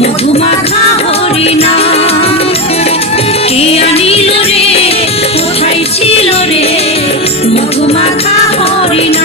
মধুমাখা হরি না কে আনিল রে? কোথায় ছিল রে? মধুমাখা হরি না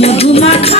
মধুমাখা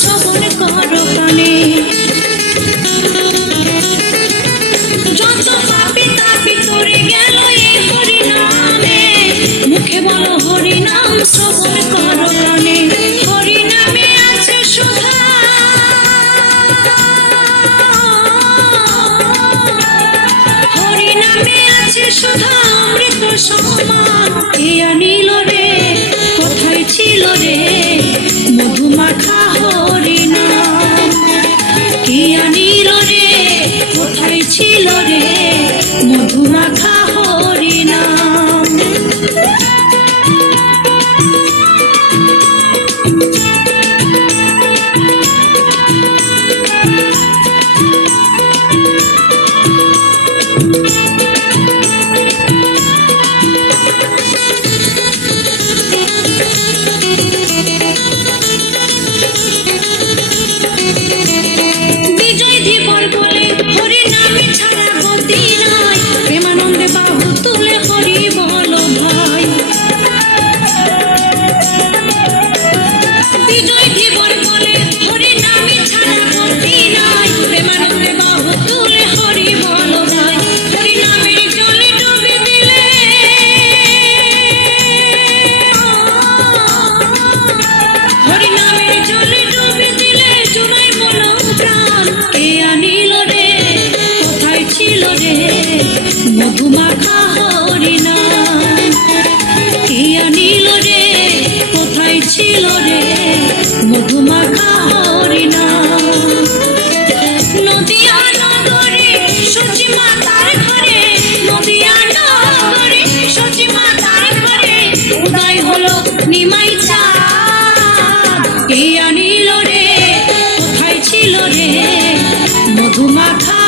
শ্রবণ করো কানে যত পাপি তাপি তোরে গেল এই হরিনামে। মুখে বলো হরিনাম শ্রবণ করো কানে হরিনামে আছে শোভা হরিনামে আছে শোভা অমৃত সমান এ আনিল রে কোথায় ছিল রে। মধুমাখা রে, মধুমাখা হরিণা। কে আনিল রে, কোথায় ছিল রে, মধুমাখা হরিণা। নদিয়া নগরে সচিমা তার ঘরে, নদিয়া নগরে সচিমা তার ঘরে নিমাই চাঁদ। কে রে, কোথায় ছিল রে, মধুমাখা